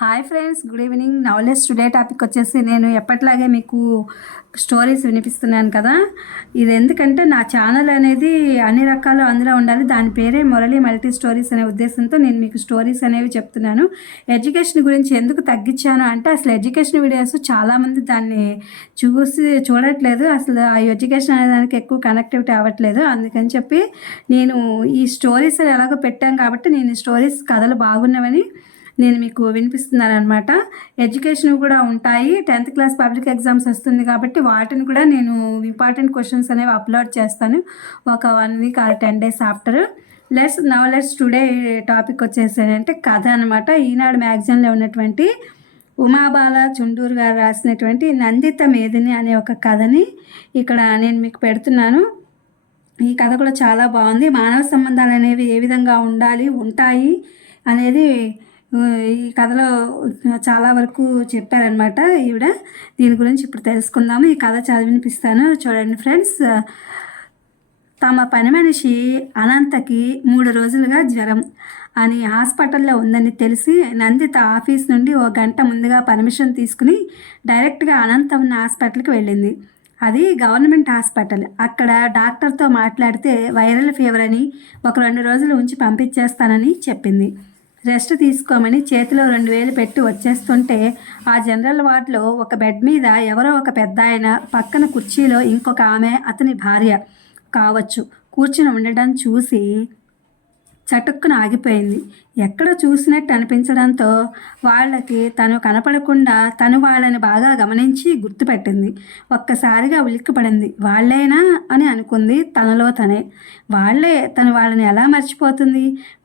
Hi friends, good evening. నవలెస్ today topic వచ్చేసి నేను ఎప్పటిలాగే మీకు స్టోరీస్ వినిపిస్తున్నాను కదా. ఇది ఎందుకంటే నా ఛానల్ అనేది అన్ని రకాలు అందులో ఉండాలి. దాని పేరే మురళి మల్టీ స్టోరీస్ అనే ఉద్దేశంతో నేను మీకు స్టోరీస్ అనేవి చెప్తున్నాను. ఎడ్యుకేషన్ గురించి ఎందుకు తగ్గించాను అంటే అసలు ఎడ్యుకేషన్ వీడియోస్ చాలామంది దాన్ని చూడట్లేదు. అసలు ఆ ఎడ్యుకేషన్ అనే దానికి ఎక్కువ కనెక్టివిటీ అవ్వట్లేదు. అందుకని చెప్పి నేను ఈ స్టోరీస్ ఎలాగో పెట్టాను కాబట్టి నేను ఈ స్టోరీస్ కథలు బాగున్నవని నేను మీకు వినిపిస్తున్నాను అనమాట. ఎడ్యుకేషన్ కూడా ఉంటాయి. 10th క్లాస్ పబ్లిక్ ఎగ్జామ్స్ వస్తుంది కాబట్టి వాటిని కూడా నేను ఇంపార్టెంట్ క్వశ్చన్స్ అనేవి అప్లోడ్ చేస్తాను ఒక 1 week or 10 days after. Let's today topic వచ్చేసేంటే కథ అనమాట. ఈనాడు మ్యాగజైన్లో ఉన్నటువంటి ఉమాబాల చుండూరు గారు రాసినటువంటి నందిత మేదిని అనే ఒక కథని ఇక్కడ నేను మీకు పెడుతున్నాను. ఈ కథ కూడా చాలా బాగుంది. మానవ సంబంధాలు అనేవి ఏ విధంగా ఉంటాయి అనేది ఈ కథలో చాలా వరకు చెప్పారనమాట ఈవిడ. దీని గురించి ఇప్పుడు తెలుసుకుందాము. ఈ కథ చదివినిపిస్తాను, చూడండి ఫ్రెండ్స్. తమ పని మనిషి అనంతకి 3 రోజులుగా జ్వరం అని హాస్పిటల్లో ఉందని తెలిసి నందిత ఆఫీస్ నుండి 1 గంట ముందుగా పర్మిషన్ తీసుకుని డైరెక్ట్గా అనంత ఉన్న హాస్పిటల్కి వెళ్ళింది. అది గవర్నమెంట్ హాస్పిటల్. అక్కడ డాక్టర్తో మాట్లాడితే వైరల్ ఫీవర్ అని 1-2 రోజులు ఉంచి పంపించేస్తానని చెప్పింది. రెస్ట్ తీసుకోమని చేతిలో 2000 పెట్టి వచ్చేస్తుంటే ఆ జనరల్ వార్డులో ఒక బెడ్ మీద ఎవరో ఒక పెద్ద ఆయన, పక్కన కుర్చీలో ఇంకొక ఆమె, అతని భార్య కావచ్చు, కూర్చుని ఉండడం చూసి చటుక్కున ఆగిపోయింది. ఎక్కడో చూసినట్టు అనిపించడంతో వాళ్ళకి తను కనపడకుండా తను వాళ్ళని బాగా గమనించి గుర్తుపెట్టింది. ఒక్కసారిగా ఉలిక్కిపడింది. వాళ్ళేనా అని అనుకుంది తనలో తనే. తను వాళ్ళని ఎలా మర్చిపోతుంది?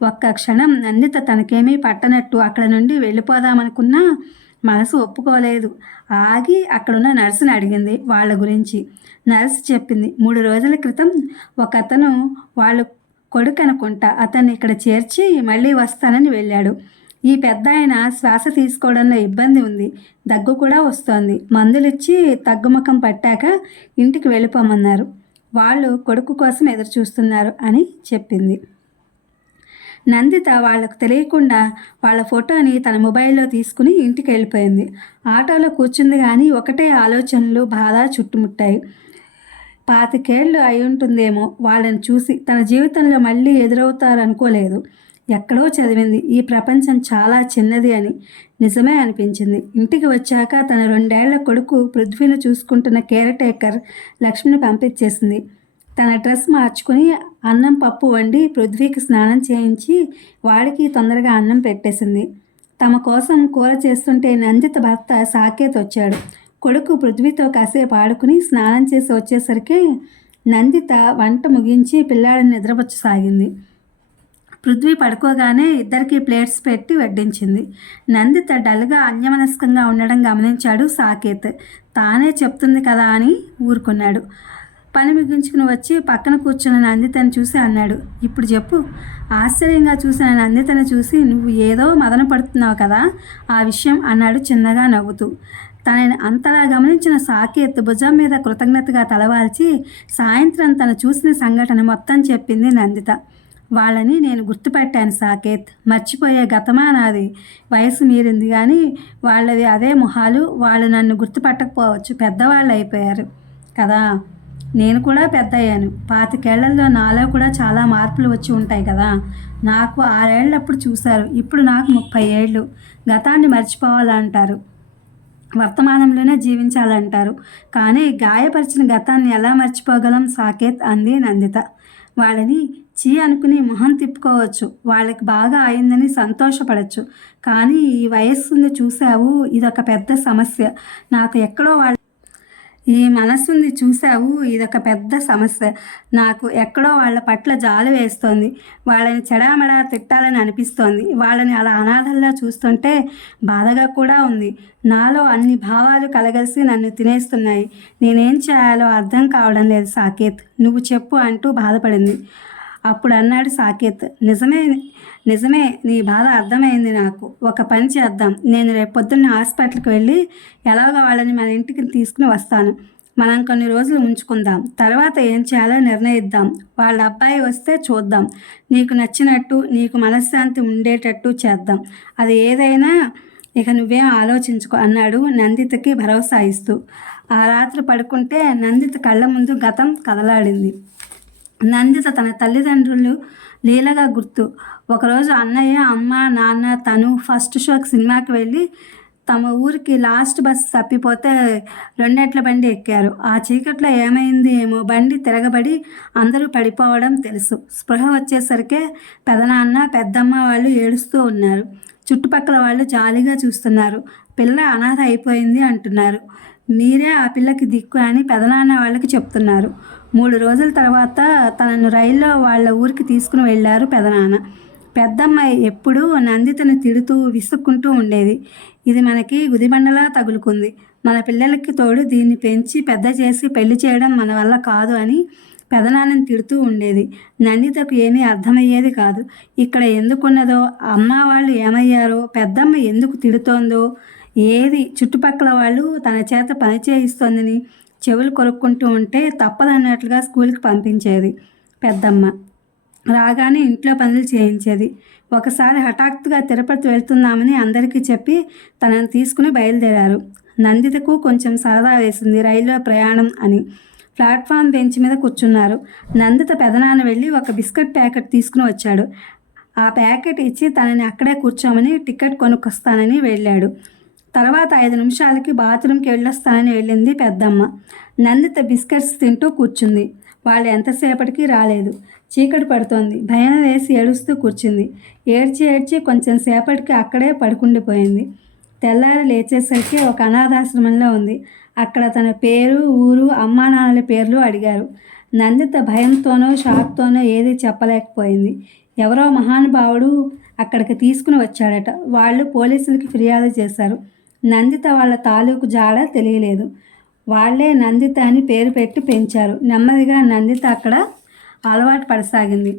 ఒక్క క్షణం నందిత తనకేమీ పట్టనట్టు అక్కడ నుండి వెళ్ళిపోదామనుకున్నా మనసు ఒప్పుకోలేదు. ఆగి అక్కడున్న నర్సుని అడిగింది వాళ్ళ గురించి. నర్సు చెప్పింది, 3 రోజుల క్రితం ఒకతను వాళ్ళు కొడుకు అనుకుంటా అతన్ని ఇక్కడ చేర్చి మళ్ళీ వస్తానని వెళ్ళాడు. ఈ పెద్ద ఆయన శ్వాస తీసుకోవడంలో ఇబ్బంది ఉంది, దగ్గు కూడా వస్తోంది. మందులిచ్చి తగ్గుముఖం పట్టాక ఇంటికి వెళ్ళిపోమన్నారు. వాళ్ళు కొడుకు కోసం ఎదురు చూస్తున్నారు అని చెప్పింది. నందిత వాళ్ళకు తెలియకుండా వాళ్ళ ఫోటోని తన మొబైల్లో తీసుకుని ఇంటికి వెళ్ళిపోయింది. ఆటోలో కూర్చుంది కానీ ఒకటే ఆలోచనలు, బాధ చుట్టుముట్టాయి. 25 ఏళ్ళు అయి ఉంటుందేమో వాళ్ళని చూసి. తన జీవితంలో మళ్ళీ ఎదురవుతారనుకోలేదు. ఎక్కడో చదివింది ఈ ప్రపంచం చాలా చిన్నది అని. నిజమే అనిపించింది. ఇంటికి వచ్చాక తన 2 ఏళ్ల కొడుకు పృథ్వీని చూసుకుంటున్న కేర్ టేకర్ లక్ష్మిని పంపించేసింది. తన డ్రెస్ మార్చుకుని అన్నం పప్పు వండి పృథ్వీకి స్నానం చేయించి వాడికి తొందరగా అన్నం పెట్టేసింది. తమ కోసం కూర చేస్తుంటే నందిత భర్త సాకేత్ వచ్చాడు. కొడుకు పృథ్వీతో కాసేపు ఆడుకుని స్నానం చేసి వచ్చేసరికి నందిత వంట ముగించి పిల్లాడిని నిద్రపుచ్చసాగింది. పృథ్వీ పడుకోగానే ఇద్దరికి ప్లేట్స్ పెట్టి వడ్డించింది. నందిత డల్గా అన్యమనస్కంగా ఉండడం గమనించాడు సాకేత్. తానే చెప్తుంది కదా అని ఊరుకున్నాడు. పని ముగించుకుని వచ్చి పక్కన కూర్చున్న నందితని చూసి అన్నాడు, ఇప్పుడు చెప్పు. ఆశ్చర్యంగా చూసిన నందితని చూసి, నువ్వు ఏదో మదన పడుతున్నావు కదా ఆ విషయం అన్నాడు చిన్నగా నవ్వుతూ. తనని అంతలా గమనించిన సాకేత్ భుజం మీద కృతజ్ఞతగా తలవాల్చి సాయంత్రం తను చూసిన సంఘటన మొత్తం చెప్పింది నందిత. వాళ్ళని నేను గుర్తుపెట్టాను సాకేత్. మర్చిపోయే గతమా నాది. వయసు మీరింది కానీ వాళ్ళవి అదే మొహాలు. వాళ్ళు నన్ను గుర్తుపట్టకపోవచ్చు, పెద్దవాళ్ళు అయిపోయారు కదా. నేను కూడా పెద్ద అయ్యాను. 25 ఏళ్లలో నాలో కూడా చాలా మార్పులు వచ్చి ఉంటాయి కదా. నాకు 6 ఏళ్ళప్పుడు చూశారు, ఇప్పుడు నాకు 30 ఏళ్ళు. గతాన్ని మర్చిపోవాలంటారు, వర్తమానంలోనే జీవించాలంటారు. కానీ గాయపరిచిన గతాన్ని ఎలా మర్చిపోగలం సాకేత్ అంది నందిత. వాళ్ళని చీ అనుకుని మొహం తిప్పుకోవచ్చు, వాళ్ళకి బాగా అయిందని సంతోషపడచ్చు. కానీ ఈ వయస్సుని చూసావు, ఇదొక పెద్ద సమస్య. నాకు ఎక్కడో ఈ మనస్సుని చూసావు, ఇదొక పెద్ద సమస్య. నాకు ఎక్కడో వాళ్ళ పట్ల జాలి వేస్తోంది. వాళ్ళని చెడామడా తిట్టాలని అనిపిస్తోంది. వాళ్ళని అలా అనాథల్లా చూస్తుంటే బాధగా కూడా ఉంది. నాలో అన్ని భావాలు కలగలిసి నన్ను తినేస్తున్నాయి. నేనేం చేయాలో అర్థం కావడం లేదు సాకేత్, నువ్వు చెప్పు అంటూ బాధపడింది. అప్పుడు అన్నాడు సాకేత్, నిజమే నీ బాధ అర్థమైంది నాకు. ఒక పని చేద్దాం, నేను రేపు పొద్దున్న హాస్పిటల్కి వెళ్ళి ఎలాగో వాళ్ళని మన ఇంటికి తీసుకుని వస్తాను. మనం కొన్ని రోజులు ఉంచుకుందాం, తర్వాత ఏం చేయాలో నిర్ణయిద్దాం. వాళ్ళ అబ్బాయి వస్తే చూద్దాం. నీకు నచ్చినట్టు, నీకు మనశ్శాంతి ఉండేటట్టు చేద్దాం. అది ఏదైనా ఇక నువ్వేం ఆలోచించుకో అన్నాడు నందితకి భరోసా ఇస్తూ. ఆ రాత్రి పడుకుంటే నందిత కళ్ళ ముందు గతం కదలాడింది. నందిత తన తల్లిదండ్రులు లీలగా గుర్తు. ఒకరోజు అన్నయ్య, అమ్మ, నాన్న, తను ఫస్ట్ షోకి సినిమాకి వెళ్ళి తమ ఊరికి లాస్ట్ బస్ తప్పిపోతే రెండెట్ల బండి ఎక్కారు. ఆ చీకట్లో ఏమైంది ఏమో బండి తిరగబడి అందరూ పడిపోవడం తెలుసు. స్పృహ వచ్చేసరికే పెదనాన్న, పెద్దమ్మ వాళ్ళు ఏడుస్తూ ఉన్నారు. చుట్టుపక్కల వాళ్ళు జాలిగా చూస్తున్నారు. పిల్ల అనాథ అయిపోయింది అంటున్నారు. మీరే ఆ పిల్లకి దిక్కు అని పెదనాన్న వాళ్ళకి చెప్తున్నారు. 3 రోజుల తర్వాత తనను రైల్లో వాళ్ళ ఊరికి తీసుకుని వెళ్ళారు పెదనాన్న. పెద్దమ్మాయి ఎప్పుడూ నందితని తిడుతూ విసుక్కుంటూ ఉండేది. ఇది మనకి గుదిబండలా తగులుకుంది. మన పిల్లలకి తోడు దీన్ని పెంచి పెద్ద చేసి పెళ్లి చేయడం మన వల్ల కాదు అని పెదనాన్నని తిడుతూ ఉండేది. నందితకు ఏమీ అర్థమయ్యేది కాదు. ఇక్కడ ఎందుకున్నదో, అమ్మ వాళ్ళు ఏమయ్యారో, పెద్దమ్మ ఎందుకు తిడుతోందో, ఏది చుట్టుపక్కల వాళ్ళు తన చేత పని చేయిస్తోందని చెవులు కొరుక్కుంటూ ఉంటే తప్పదన్నట్లుగా స్కూల్కి పంపించేది పెద్దమ్మ. రాగానే ఇంట్లో పనులు చేయించేది. ఒకసారి హఠాత్తుగా తిరుపతి వెళ్తున్నామని అందరికీ చెప్పి తనను తీసుకుని బయలుదేరారు. నందితకు కొంచెం సరదా వేసింది రైల్లో ప్రయాణం అని. ప్లాట్ఫామ్ బెంచ్ మీద కూర్చున్నారు. నందిత పెదనాన్న వెళ్ళి ఒక బిస్కెట్ ప్యాకెట్ తీసుకుని వచ్చాడు. ఆ ప్యాకెట్ ఇచ్చి తనని అక్కడే కూర్చోమని టికెట్ కొనుక్కొస్తానని వెళ్ళాడు. తర్వాత 5 నిమిషాలకి బాత్రూమ్కి వెళ్ళొస్తానని వెళ్ళింది పెద్దమ్మ. నందిత బిస్కెట్స్ తింటూ కూర్చుంది. వాళ్ళు ఎంతసేపటికి రాలేదు. చీకటి పడుతోంది. భయం వేసి ఏడుస్తూ కూర్చుంది. ఏడ్చి ఏడ్చి కొంచెం సేపటికి అక్కడే పడుకుండిపోయింది. తెల్లారి లేచేసరికి ఒక అనాథాశ్రమంలో ఉంది. అక్కడ తన పేరు, ఊరు, అమ్మా నాన్నల పేర్లు అడిగారు. నందిత భయంతోనో షాక్తోనో ఏది చెప్పలేకపోయింది. ఎవరో మహానుభావుడు అక్కడికి తీసుకుని వచ్చాడట. వాళ్ళు పోలీసులకి ఫిర్యాదు చేశారు. నందిత వాళ్ళ తాలూకు జాడ తెలియలేదు. వాళ్లే నందిత అని పేరు పెట్టి పెంచారు. నెమ్మదిగా నందిత అక్కడ అలవాటు పడసాగింది.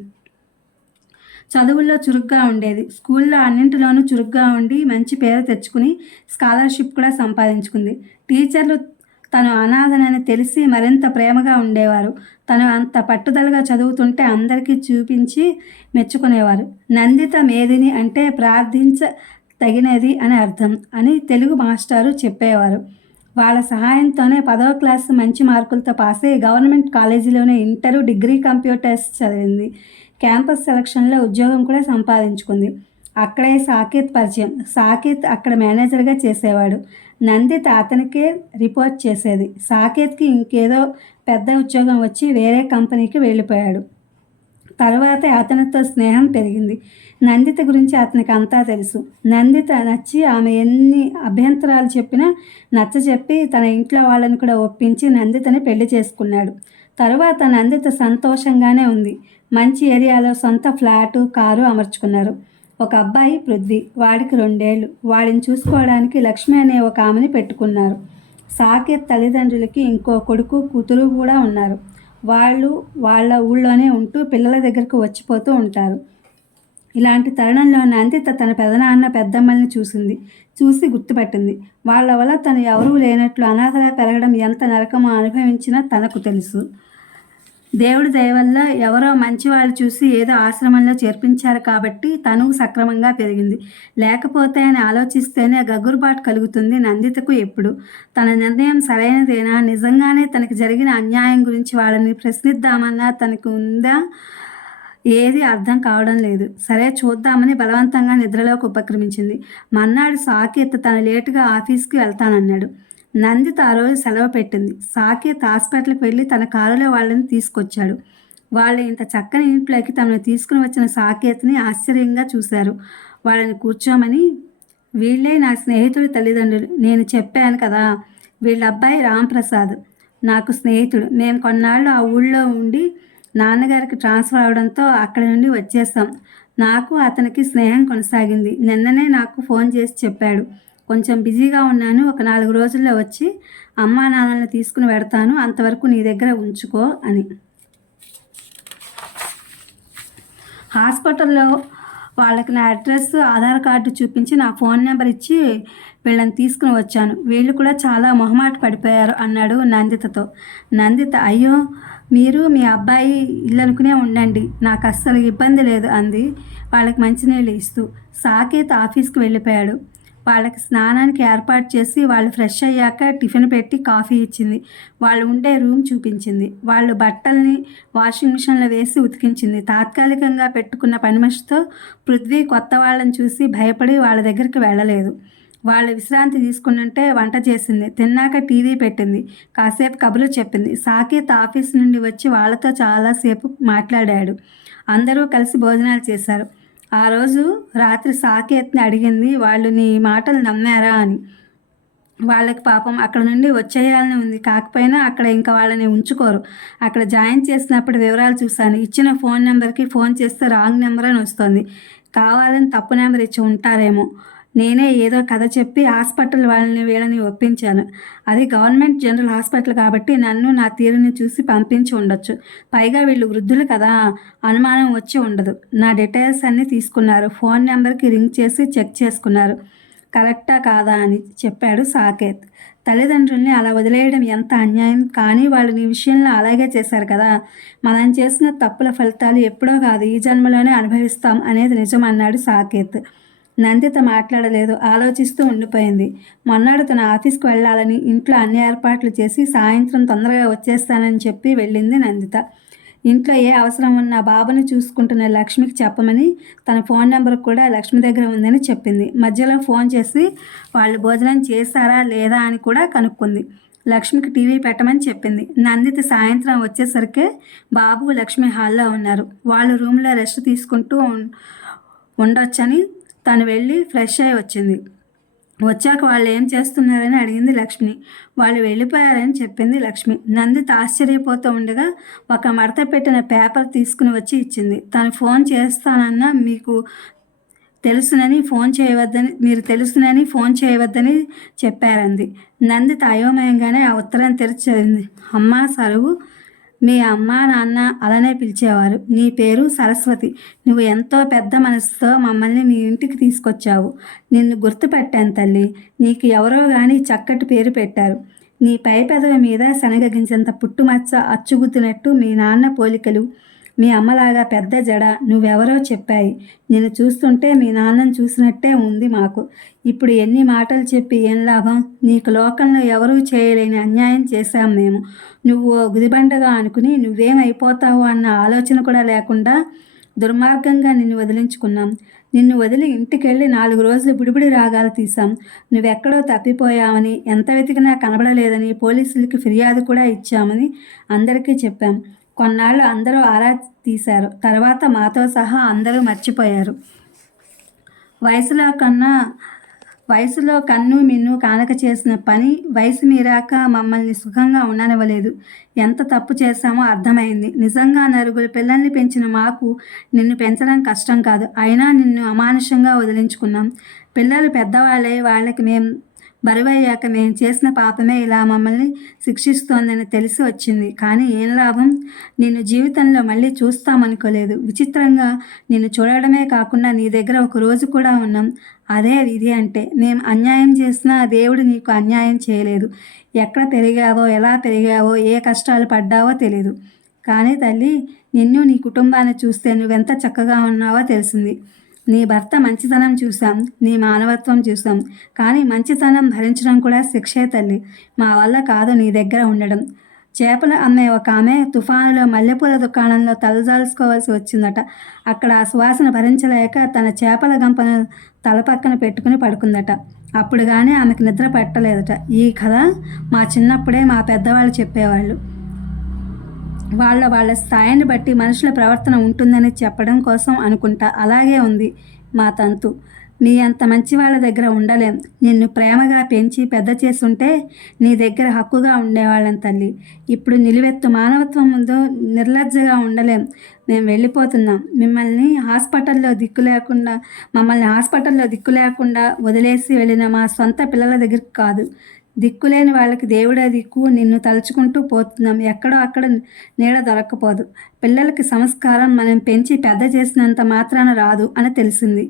చదువుల్లో చురుగ్గా ఉండేది. స్కూల్లో అన్నింటిలోనూ చురుగ్గా ఉండి మంచి పేరు తెచ్చుకుని స్కాలర్షిప్ కూడా సంపాదించుకుంది. టీచర్లు తను అనాథనని తెలిసి మరింత ప్రేమగా ఉండేవారు. తను అంత పట్టుదలగా చదువుతుంటే అందరికీ చూపించి మెచ్చుకునేవారు. నందిత మేదిని అంటే ప్రార్థించదగినది అని అర్థం అని తెలుగు మాస్టారు చెప్పేవారు. వాళ్ళ సహాయంతోనే 10వ క్లాసు మంచి మార్కులతో పాస్ అయ్యి గవర్నమెంట్ కాలేజీలోనే ఇంటరు, డిగ్రీ కంప్యూటర్స్ చదివింది. క్యాంపస్ సెలక్షన్లో ఉద్యోగం కూడా సంపాదించుకుంది. అక్కడే సాకేత్ పరిచయం. సాకేత్ అక్కడ మేనేజర్గా చేసేవాడు. నందిత అతనికే రిపోర్ట్ చేసేది. సాకేత్కి ఇంకేదో పెద్ద ఉద్యోగం వచ్చి వేరే కంపెనీకి వెళ్ళిపోయాడు. తర్వాతే అతనితో స్నేహం పెరిగింది. నందిత గురించి అతనికి అంతా తెలుసు. నందిత నచ్చి ఆమె ఎన్ని అభ్యంతరాలు చెప్పినా నచ్చజెప్పి తన ఇంట్లో వాళ్ళని కూడా ఒప్పించి నందితని పెళ్లి చేసుకున్నాడు. తరువాత నందిత సంతోషంగానే ఉంది. మంచి ఏరియాలో సొంత ఫ్లాటు, కారు అమర్చుకున్నారు. ఒక అబ్బాయి పృథ్వీ. వాడికి 2 ఏళ్ళు. వాడిని చూసుకోవడానికి లక్ష్మి అనే ఒక ఆమెని పెట్టుకున్నారు. సాకేత్ తల్లిదండ్రులకి ఇంకో కొడుకు, కూతురు కూడా ఉన్నారు. వాళ్ళు వాళ్ళ ఊళ్ళోనే ఉంటూ పిల్లల దగ్గరకు వచ్చిపోతూ ఉంటారు. ఇలాంటి తరుణంలో నందిత తన పెదనాన్న, పెద్దమ్మల్ని చూసి గుర్తుపట్టింది. వాళ్ళ వల్ల తను ఎవరూ లేనట్లు అనాథలా పెరగడం ఎంత నరకమో అనుభవించినా తనకు తెలుసు. దేవుడి దయ వల్ల ఎవరో మంచివాళ్ళు చూసి ఏదో ఆశ్రమంలో చేర్పించారు కాబట్టి తను సక్రమంగా పెరిగింది. లేకపోతే అని ఆలోచిస్తేనే గగురుబాటు కలుగుతుంది నందితకు ఎప్పుడు. తన నిర్ణయం సరైనదేనా? నిజంగానే తనకి జరిగిన అన్యాయం గురించి వాళ్ళని ప్రశ్నిద్దామన్నా తనకు ఉందా? ఏది అర్థం కావడం లేదు. సరే చూద్దామని బలవంతంగా నిద్రలోకి ఉపక్రమించింది. మర్నాడు సాకేత్ తను లేటుగా ఆఫీస్కి వెళ్తానన్నాడు. నందిత ఆ రోజు సెలవు పెట్టింది. సాకేత్ హాస్పిటల్కి వెళ్ళి తన కారులో వాళ్ళని తీసుకొచ్చాడు. వాళ్ళు ఇంత చక్కని ఇంట్లోకి తమను తీసుకుని వచ్చిన సాకేత్ని ఆశ్చర్యంగా చూశారు. వాళ్ళని కూర్చోమని, వీళ్ళే నా స్నేహితుడి తల్లిదండ్రులు. నేను చెప్పాను కదా, వీళ్ళ అబ్బాయి రాంప్రసాద్ నాకు స్నేహితుడు. మేము కొన్నాళ్ళు ఆ ఊళ్ళో ఉండి నాన్నగారికి ట్రాన్స్ఫర్ అవడంతో అక్కడి నుండి వచ్చేసాం. నాకు అతనికి స్నేహం కొనసాగింది. నిన్ననే నాకు ఫోన్ చేసి చెప్పాడు, కొంచెం బిజీగా ఉన్నాను, ఒక 4 రోజుల్లో వచ్చి అమ్మా నాన్నల్ని తీసుకుని వెడతాను, అంతవరకు నీ దగ్గర ఉంచుకో అని. హాస్పిటల్లో వాళ్ళకి నా అడ్రస్, ఆధార్ కార్డు చూపించి నా ఫోన్ నెంబర్ ఇచ్చి వీళ్ళని తీసుకుని వచ్చాను. వీళ్ళు కూడా చాలా మొహమాట పడిపోయారు అన్నాడు నందితతో. నందిత, అయ్యో మీరు మీ అబ్బాయి ఇల్లు అనుకునే ఉండండి, నాకు అస్సలు ఇబ్బంది లేదు అంది వాళ్ళకి మంచినీళ్ళు ఇస్తూ. సాకేత్ ఆఫీస్కి వెళ్ళిపోయాడు. వాళ్ళకి స్నానానికి ఏర్పాటు చేసి వాళ్ళు ఫ్రెష్ అయ్యాక టిఫిన్ పెట్టి కాఫీ ఇచ్చింది. వాళ్ళు ఉండే రూమ్ చూపించింది. వాళ్ళు బట్టల్ని వాషింగ్ మిషన్లో వేసి ఉతికించింది. తాత్కాలికంగా పెట్టుకున్న పని మనిషితో పృథ్వీ కొత్త వాళ్ళని చూసి భయపడి వాళ్ళ దగ్గరికి వెళ్ళలేదు. వాళ్ళు విశ్రాంతి తీసుకున్నంటే వంట చేసింది. తిన్నాక టీవీ పెట్టింది. కాసేపు కబుర్లు చెప్పింది. సాకేత్ ఆఫీస్ నుండి వచ్చి వాళ్ళతో చాలాసేపు మాట్లాడాడు. అందరూ కలిసి భోజనాలు చేశారు. ఆ రోజు రాత్రి సాకేత్ని అడిగింది, వాళ్ళు నీ మాటలు నమ్మారా అని. వాళ్ళకి పాపం అక్కడ నుండి వచ్చేయాలని ఉంది. కాకపోయినా అక్కడ ఇంకా వాళ్ళని ఉంచుకోరు. అక్కడ జాయిన్ చేసినప్పుడు వివరాలు చూశాను. ఇచ్చిన ఫోన్ నెంబర్కి ఫోన్ చేస్తే రాంగ్ నెంబర్ అని వస్తుంది. కావాలని తప్పు నెంబర్ ఇచ్చి ఉంటారేమో. నేనే ఏదో కథ చెప్పి హాస్పిటల్ వాళ్ళని వీళ్ళని ఒప్పించాను. అది గవర్నమెంట్ జనరల్ హాస్పిటల్ కాబట్టి నన్ను నా తీరుని చూసి పంపించి ఉండొచ్చు. పైగా వీళ్ళు వృద్ధులు కదా, అనుమానం వచ్చి ఉండదు. నా డీటెయిల్స్ అన్నీ తీసుకున్నారు. ఫోన్ నెంబర్కి రింగ్ చేసి చెక్ చేసుకున్నారు. కరెక్టా కాదా అని చెప్పాడు సాకేత్. తల్లిదండ్రుల్ని అలా వదిలేయడం ఎంత అన్యాయం. కానీ వాళ్ళు నీ విషయంలో అలాగే చేశారు కదా. మనం చేసిన తప్పుల ఫలితాలు ఎప్పుడో కాదు, ఈ జన్మలోనే అనుభవిస్తాం అనేది నిజం అన్నాడు సాకేత్. నందిత మాట్లాడలేదు. ఆలోచిస్తూ ఉండిపోయింది. మొన్నాడు తన ఆఫీస్కి వెళ్ళాలని ఇంట్లో అన్ని ఏర్పాట్లు చేసి సాయంత్రం తొందరగా వచ్చేస్తానని చెప్పి వెళ్ళింది నందిత. ఇంట్లో ఏ అవసరం ఉన్నా బాబుని చూసుకుంటున్న లక్ష్మికి చెప్పమని తన ఫోన్ నెంబర్ కూడా లక్ష్మి దగ్గర ఉందని చెప్పింది. మధ్యలో ఫోన్ చేసి వాళ్ళు భోజనం చేశారా లేదా అని కూడా కనుక్కుంది. లక్ష్మికి టీవీ పెట్టమని చెప్పింది. నందిత సాయంత్రం వచ్చేసరికి బాబు లక్ష్మి హాల్లో ఉన్నారు. వాళ్ళు రూమ్లో రెస్ట్ తీసుకుంటూ ఉండొచ్చని తను వెళ్ళి ఫ్రెష్ అయి వచ్చింది. వచ్చాక వాళ్ళు ఏం చేస్తున్నారని అడిగింది లక్ష్మిని. వాళ్ళు వెళ్ళిపోయారని చెప్పింది లక్ష్మి. నందిత ఆశ్చర్యపోతూ ఉండగా ఒక మడత పెట్టిన పేపర్ తీసుకుని వచ్చి ఇచ్చింది. తను ఫోన్ చేస్తానన్నా మీకు తెలుసునని ఫోన్ చేయవద్దని చెప్పారంది. నందిత అయోమయంగానే ఆ ఉత్తరం తెరిచి చదివింది. అమ్మా సరువు, మీ అమ్మా నాన్న అలానే పిలిచేవారు. నీ పేరు సరస్వతి. నువ్వు ఎంతో పెద్ద మనసుతో మమ్మల్ని నీ ఇంటికి తీసుకొచ్చావు. నిన్ను గుర్తుపెట్టాను తల్లి. నీకు ఎవరో కానీ చక్కటి పేరు పెట్టారు. నీ పై పెదవి మీద శనగగించంత పుట్టుమచ్చ అచ్చుగుద్దినట్టు మీ నాన్న పోలికలు, మీ అమ్మలాగా పెద్ద జడ, నువ్వెవరో చెప్పాయి. నేను చూస్తుంటే మీ నాన్నను చూసినట్టే ఉంది మాకు. ఇప్పుడు ఎన్ని మాటలు చెప్పి ఏం లాభం? నీకు లోకంలో ఎవరూ చేయలేని అన్యాయం చేశాం మేము. నువ్వు గుదిబండగా అనుకుని నువ్వేమైపోతావు అన్న ఆలోచన కూడా లేకుండా దుర్మార్గంగా నిన్ను వదిలించుకున్నాం. నిన్ను వదిలి ఇంటికెళ్ళి 4 రోజులు బుడిబుడి రాగాలు తీసాం. నువ్వెక్కడో తప్పిపోయావని, ఎంత వెతికినా కనబడలేదని పోలీసులకి ఫిర్యాదు కూడా ఇచ్చామని అందరికీ చెప్పాం. కొన్నాళ్ళు అందరూ ఆరా తీశారు. తర్వాత మాతో సహా అందరూ మర్చిపోయారు. వయసులో కన్ను మిన్ను కానక చేసిన పని వయసు మీరాక మమ్మల్ని సుఖంగా ఉండనివ్వలేదు. ఎంత తప్పు చేశామో అర్థమైంది. నిజంగా నలుగురు పిల్లల్ని పెంచిన మాకు నిన్ను పెంచడం కష్టం కాదు. అయినా నిన్ను అమానుషంగా వదిలించుకున్నాం. పిల్లలు పెద్దవాళ్ళై వాళ్ళకి బరువయ్యాక మేము చేసిన పాపమే ఇలా మమ్మల్ని శిక్షిస్తోందని తెలిసి వచ్చింది. కానీ ఏం లాభం? నిన్ను జీవితంలో మళ్ళీ చూస్తామనుకోలేదు. విచిత్రంగా నిన్ను చూడడమే కాకుండా నీ దగ్గర ఒక రోజు కూడా ఉన్నాం. అదే విధి అంటే. మేము అన్యాయం చేసినా దేవుడు నీకు అన్యాయం చేయలేదు. ఎక్కడ పెరిగావో, ఎలా పెరిగావో, ఏ కష్టాలు పడ్డావో తెలీదు. కానీ తల్లి, నిన్ను నీ కుటుంబాన్ని చూస్తే నువ్వెంత చక్కగా ఉన్నావో తెలిసింది. నీ భర్త మంచితనం చూసాం, నీ మానవత్వం చూసాం. కానీ మంచితనం భరించడం కూడా శిక్షే తల్లి. మా వల్ల కాదు నీ దగ్గర ఉండడం. చేపలు అమ్మే ఒక ఆమె తుఫానులో మల్లెపూల దుకాణంలో తలదాల్చుకోవాల్సి వచ్చిందట. అక్కడ ఆ సువాసన భరించలేక తన చేపల గంపను తల పక్కన పెట్టుకుని పడుకుందట. అప్పుడు కానీ ఆమెకు నిద్ర పట్టలేదట. ఈ కథ మా చిన్నప్పుడే మా పెద్దవాళ్ళు చెప్పేవాళ్ళు. వాళ్ళ స్థాయిని బట్టి మనుషుల ప్రవర్తన ఉంటుందని చెప్పడం కోసం అనుకుంటా. అలాగే ఉంది మా తంతు. మీ అంత మంచి వాళ్ళ దగ్గర ఉండలేం. నిన్ను ప్రేమగా పెంచి పెద్ద చేసుంటే నీ దగ్గర హక్కుగా ఉండేవాళ్ళం తల్లి. ఇప్పుడు నిలువెత్తు మానవత్వం ముందు నిర్లజ్జగా ఉండలేం. మేము వెళ్ళిపోతున్నాం. మమ్మల్ని హాస్పిటల్లో దిక్కు లేకుండా వదిలేసి వెళ్ళిన మా సొంత పిల్లల దగ్గరికి కాదు. దిక్కులేని వాళ్ళకి దేవుడే దిక్కు. నిన్ను తలుచుకుంటూ పోతున్నాం. ఎక్కడో అక్కడ నీడ దొరక్కపోదు. పిల్లలకి సంస్కారం మనం పెంచి పెద్ద చేసినంత మాత్రాన రాదు అని తెలిసింది.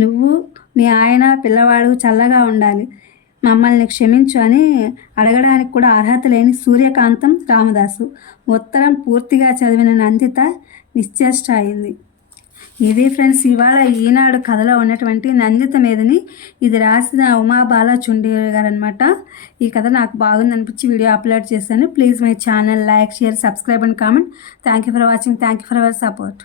నువ్వు, మీ ఆయన, పిల్లవాడు చల్లగా ఉండాలి. మమ్మల్ని క్షమించు అని అడగడానికి కూడా అర్హత లేని సూర్యకాంతం రామదాసు. ఉత్తరం పూర్తిగా చదివిన నందిత నిశ్చేష్ట అయింది. ఇది ఫ్రెండ్స్ ఇవాళ ఈనాడు కథలో ఉన్నటువంటి నందిత మీదని. ఇది రాసిన ఉమాబాల చుండి గారు అనమాట. ఈ కథ నాకు బాగుంది అనిపించి వీడియో అప్లోడ్ చేశాను. Please my channel like share subscribe and comment. Thank you for watching. Thank you for our support.